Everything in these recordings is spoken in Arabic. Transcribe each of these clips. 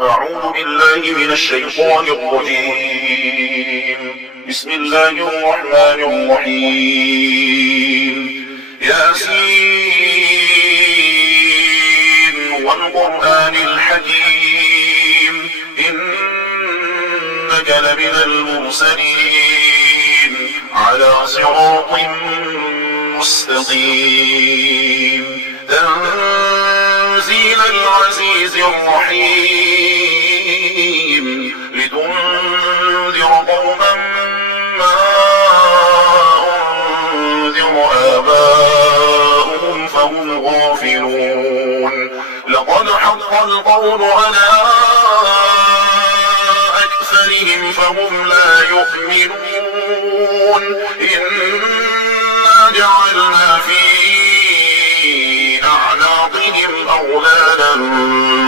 أعوذ بالله من الشيطان الرجيم. بسم الله الرحمن الرحيم. ياسين والقرآن الحكيم إنك لمن المرسلين على صراط مستقيم تنزيل العزيز الرحيم لتنذر قوما ما أنذر آباؤهم فهم غافلون لقد حق القول على أكثرهم فهم لا يؤمنون إنا جعلنا في أعناقهم أغلالا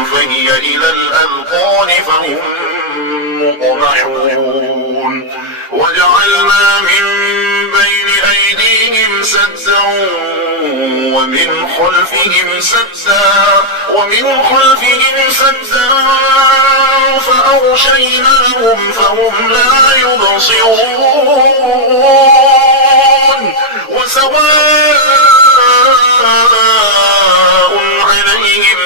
فهي إلى الأذقان فهم مقمحون وجعلنا من بين أيديهم سدا ومن خلفهم سدا فأغشيناهم فهم لا يبصرون وسواء عليهم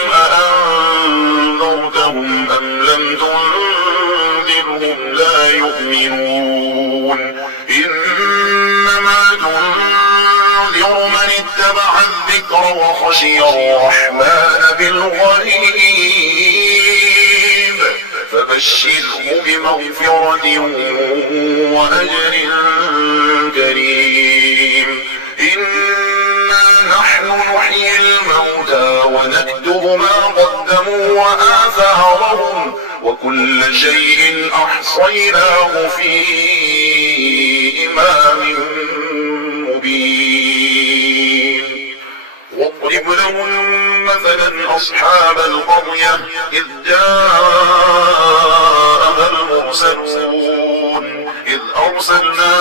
أأنذرتهم أم لم تنذرهم لا يؤمنون إنما تنذر من اتبع الذكر وخشي الرحمن بالغيب فبشره بمغفرة وأجر كريم إنا نحن نحيي الموتى ونكتب ما قدموا وآثارهم وكل شيء أحصيناه في إمام مبين واضرب لهم مثلا أصحاب القرية إذ جاءها المرسلون إذ أرسلنا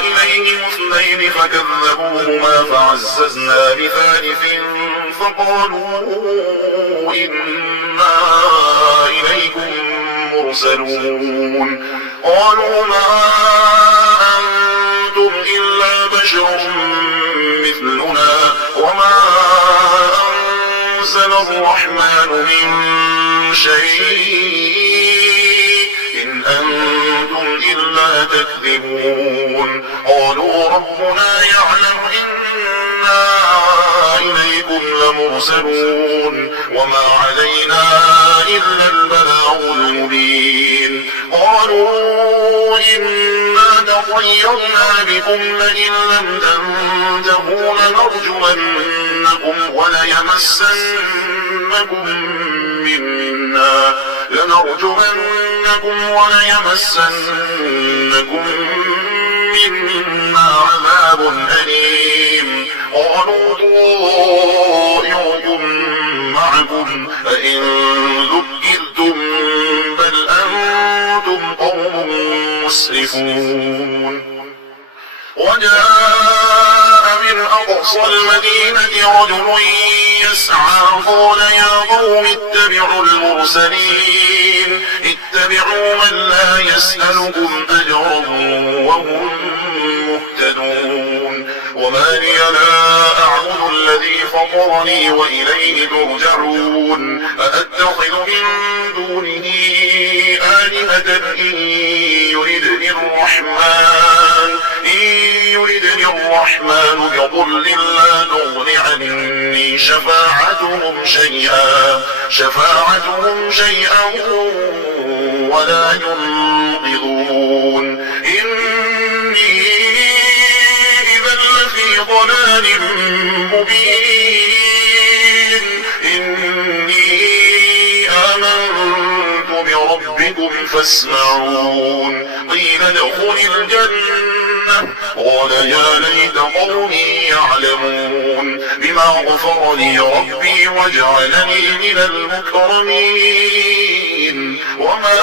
إليهم اثنين فكذبوهما فعززنا بثالث فقالوا إنا إليكم مرسلون قالوا ما أنتم إلا بشر مثلنا وما أنزل الرحمن من شيء إن أنتم إلا تكذبون قالوا ربنا يعلم إنا إليكم لمرسلون وما علينا إلا البلاغ المبين قالوا إنا تطيرنا بكم لئن لم تنتهوا لنرجمنكم وليمسنكم منا عذاب أليم قالوا طائركم معكم أئن ذكرتم بل أنتم قوم مسرفون وجاء من أقصى المدينة رجل يسعى قال يا قوم اتبعوا المرسلين اتبعوا من لا يسألكم أجرا وهم مهتدون وما لي لا أعبد الذي فطرني وإليه ترجعون أأتخذ من دونه آلهة إن يردني الرحمن بضر لا تغن عني شفاعتهم شيئا ولا ينقذون إني إذا لفي ضلال مبين إني آمنت بربكم فاسمعون قيل ادخل الجنة قال يا ليت قومي يعلمون بما غفر لي ربي وجعلني من المكرمين وما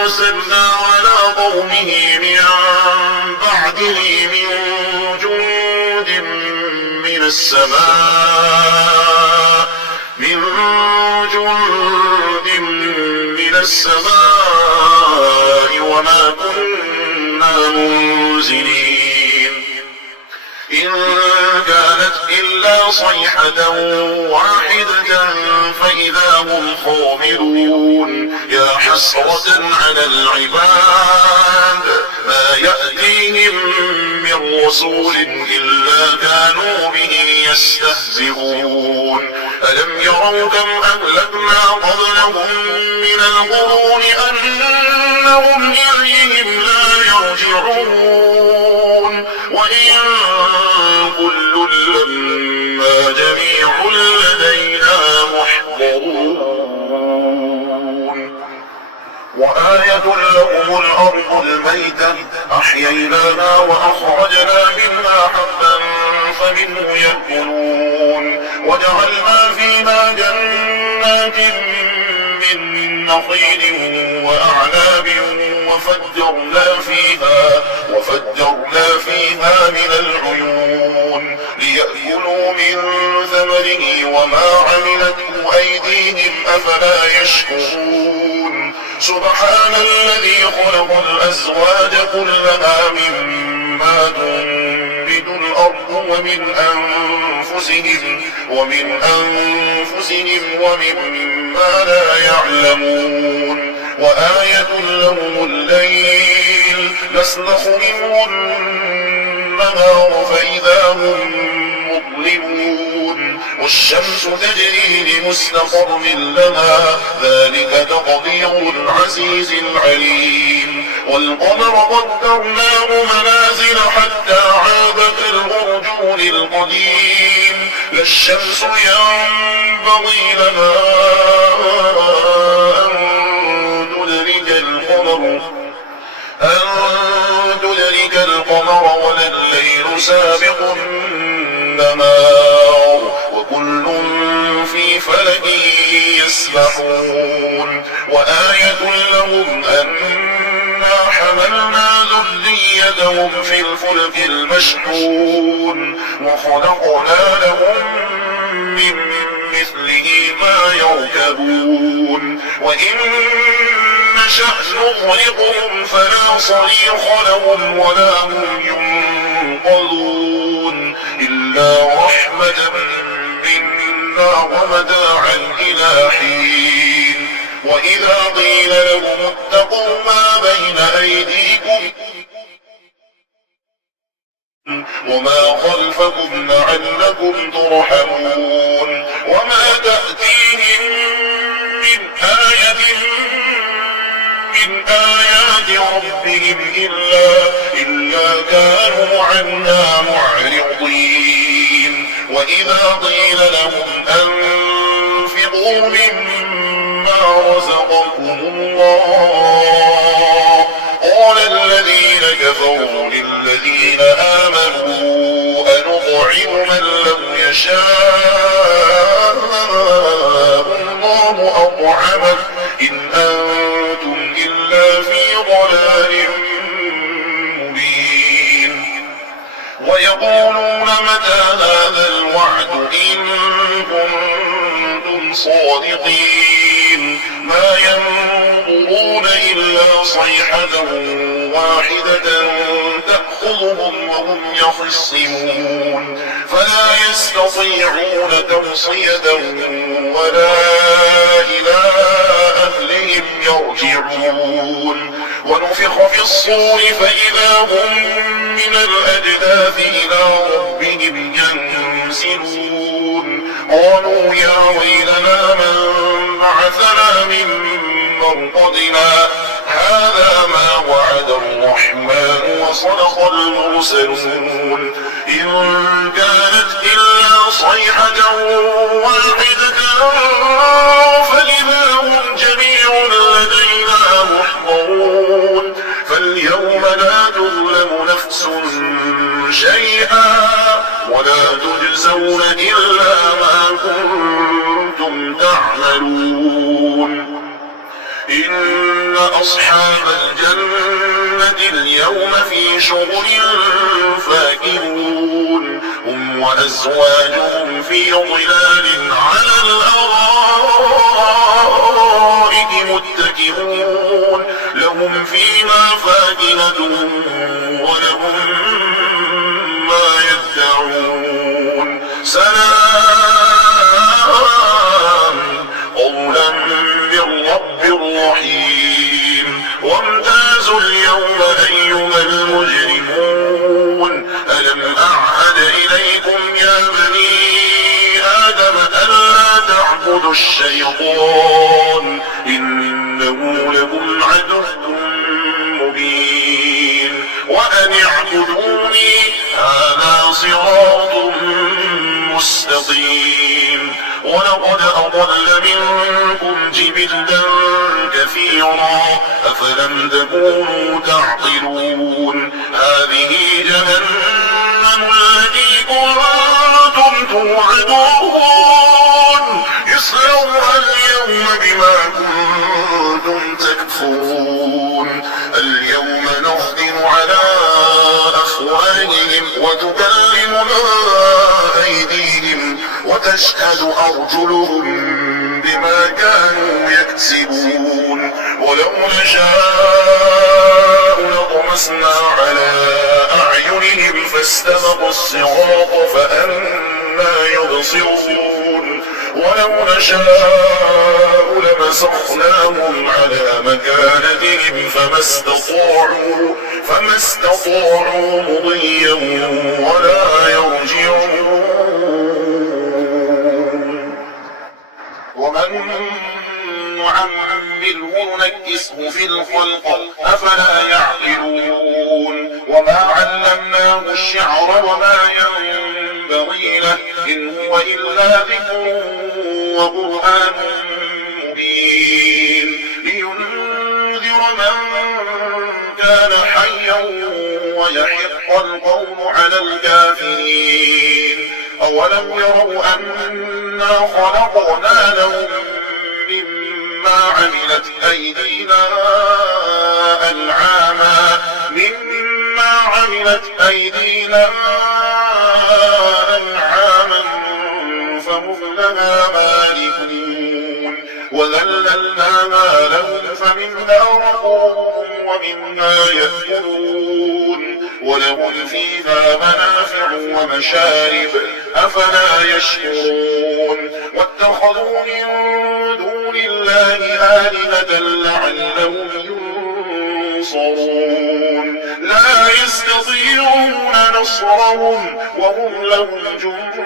أرسلنا على قومه من بعده من جند من السماء من جند السماء وما كنا منزلين إن كانت إلا صيحة واحدة فإذا هم خامدون يا حسرة على العباد ما يأتيهم من رسول إلا كانوا به يستهزئون ألم يروا كم أهلكنا قبلهم من القرون أنهم إليهم لا يرجعون وإن كل لما جميع لدينا محضرون وآية لهم الأرض الميتة أحييناها وأخرجنا منها حبا فمنه يأكلون وجعلنا فيها جنات من نخيل وأعناب وفجرنا فيها من العيون ليأكلوا من ثمره وما عملته أيديهم أفلا يشكرون سبحان الذي خلق الأزواج كلها مما تنبت الأرض ومن أنفسهم ومما لا يعلمون وآية لهم الليل نسلخ منه النهار فإذا هم مظلمون والشمس تجري لمستقر لها ذلك تقدير العزيز العليم والقمر قدرناه منازل حتى عاد كالأرجون القديم لا الشمس ينبغي لها أن تدرك القمر ولا الليل سابق النهار وكل في فلك يسبحون وآية لهم أنا حملنا ذريتهم في الفلك المشحون وخلقنا لهم من مثله ما يركبون وإن نشأ نغرقهم فلا صريخ لهم ولا هم ينقذون إلا رحمة منا ومتاعا إلى حين وإذا قيل لهم اتقوا ما بين أيديكم وما خلفكم لعلكم ترحمون وما تأتيهم من آية من آيات ربهم إلا كانوا عنها معرضين وإذا قيل لهم أنفقوا مما رزقكم الله قال الذين كفروا للذين آمنوا أنطعم من لو يشاء الله أطعمه إن أنتم إلا في ضلال مبين ويقولون متى هذا الوعد إن كنتم صادقين ما ينظرون إلا صيحة واحدة تأخذهم وهم يخصمون فلا يستطيعون توصية ولا إلى أهلهم يرجعون ونفخ في الصور فإذا هم من الأجداث إلى ربهم ينسلون قالوا يا ويلنا من بعثنا من مرقدنا هذا ما وعد الرحمن وصدق المرسلون إن كانت إلا صيحة واحدة فإذا هم جميع لدينا محضرون فاليوم لا تظلم نفس شيئا ولا تجزون إلا ما كنتم تعملون إن أصحاب الجنة اليوم في شغل فاكهون هم وأزواجهم في ظلال على الأرائك متكئون لهم فيها فاكهة ولهم ما يدعون سلام قولا من رب رحيم وامتازوا اليوم أيها المجرمون ألم أعهد إليكم يا بني آدم ألا تعبدوا الشيطان إنه لكم عدو مبين وأن اعبدوني هذا صراط مستقيم ولقد أضل منكم جبلا كثيرا أفلم تكونوا تعقلون هذه جهنم التي كنتم توعدون اصلوها اليوم بما كنتم تكفرون اليوم نختم على أفواههم وتكلمنا أيديهم وتشهد أرجلهم بما كانوا يكسبون ولو نشاء لطمسنا على أعينهم فاستبقوا الصراط فأنى يبصرون ولو نشاء لمسخناهم على مكانتهم فما استطاعوا مضيا ولا يرجعون ومن نعمره نكسه في الخلق أفلا يعقلون وما علمناه الشعر وما ينبغي له إن هو إلا ذكر وقرآن مبين لينذر من كان حيا ويحق القول على الكافرين أولم يروا أنا خلقنا لهم مما عملت أيدينا أنعاما فهم لها مالكون وذللناها لهم فمنها ركوبهم ومنها يأكلون ولهم فيها منافع ومشارب أفلا يشكرون واتخذوا من دون الله آلهة لعلهم ينصرون لا يستطيعون نصرهم وهم لهم جند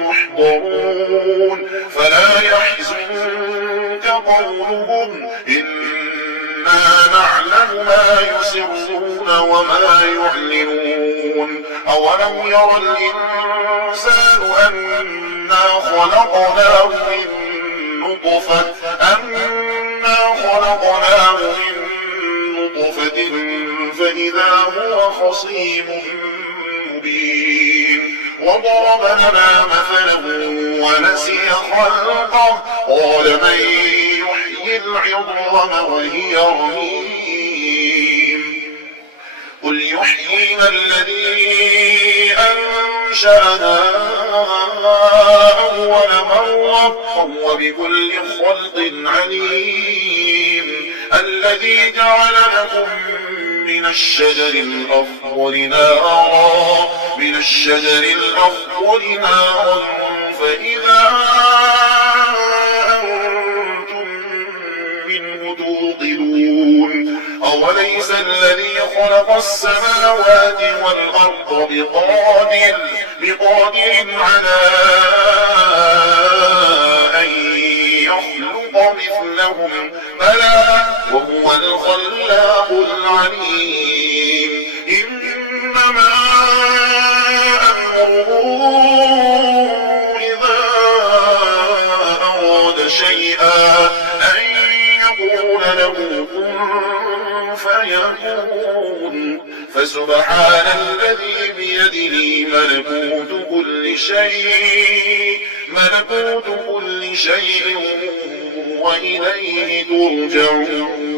محضرون فلا يحزنك قولهم إنا نعلم ما يسرون وما يعلنون أولم ير الإنسان أنا خلقناه من نطفة فإذا هو خصيم مبين وضرب لنا مثلا ونسي خلقه قال من يحيي العظام وهي رميم قل يحييها الذي أنشأها أول مرة وهو بكل خلق عليم الذي جعل لكم من الشجر الأخضر نارا فإذا أنتم منه توقدون أوليس الذي خلق السماوات والأرض بقادر على أن يخلق مثلهم بلى وهو الخلاق العليم إنما أمره إذا أراد شيئا أن يقول له كن فيكون فسبحان الذي بيده ملكوت كل شيء وإليه ترجعون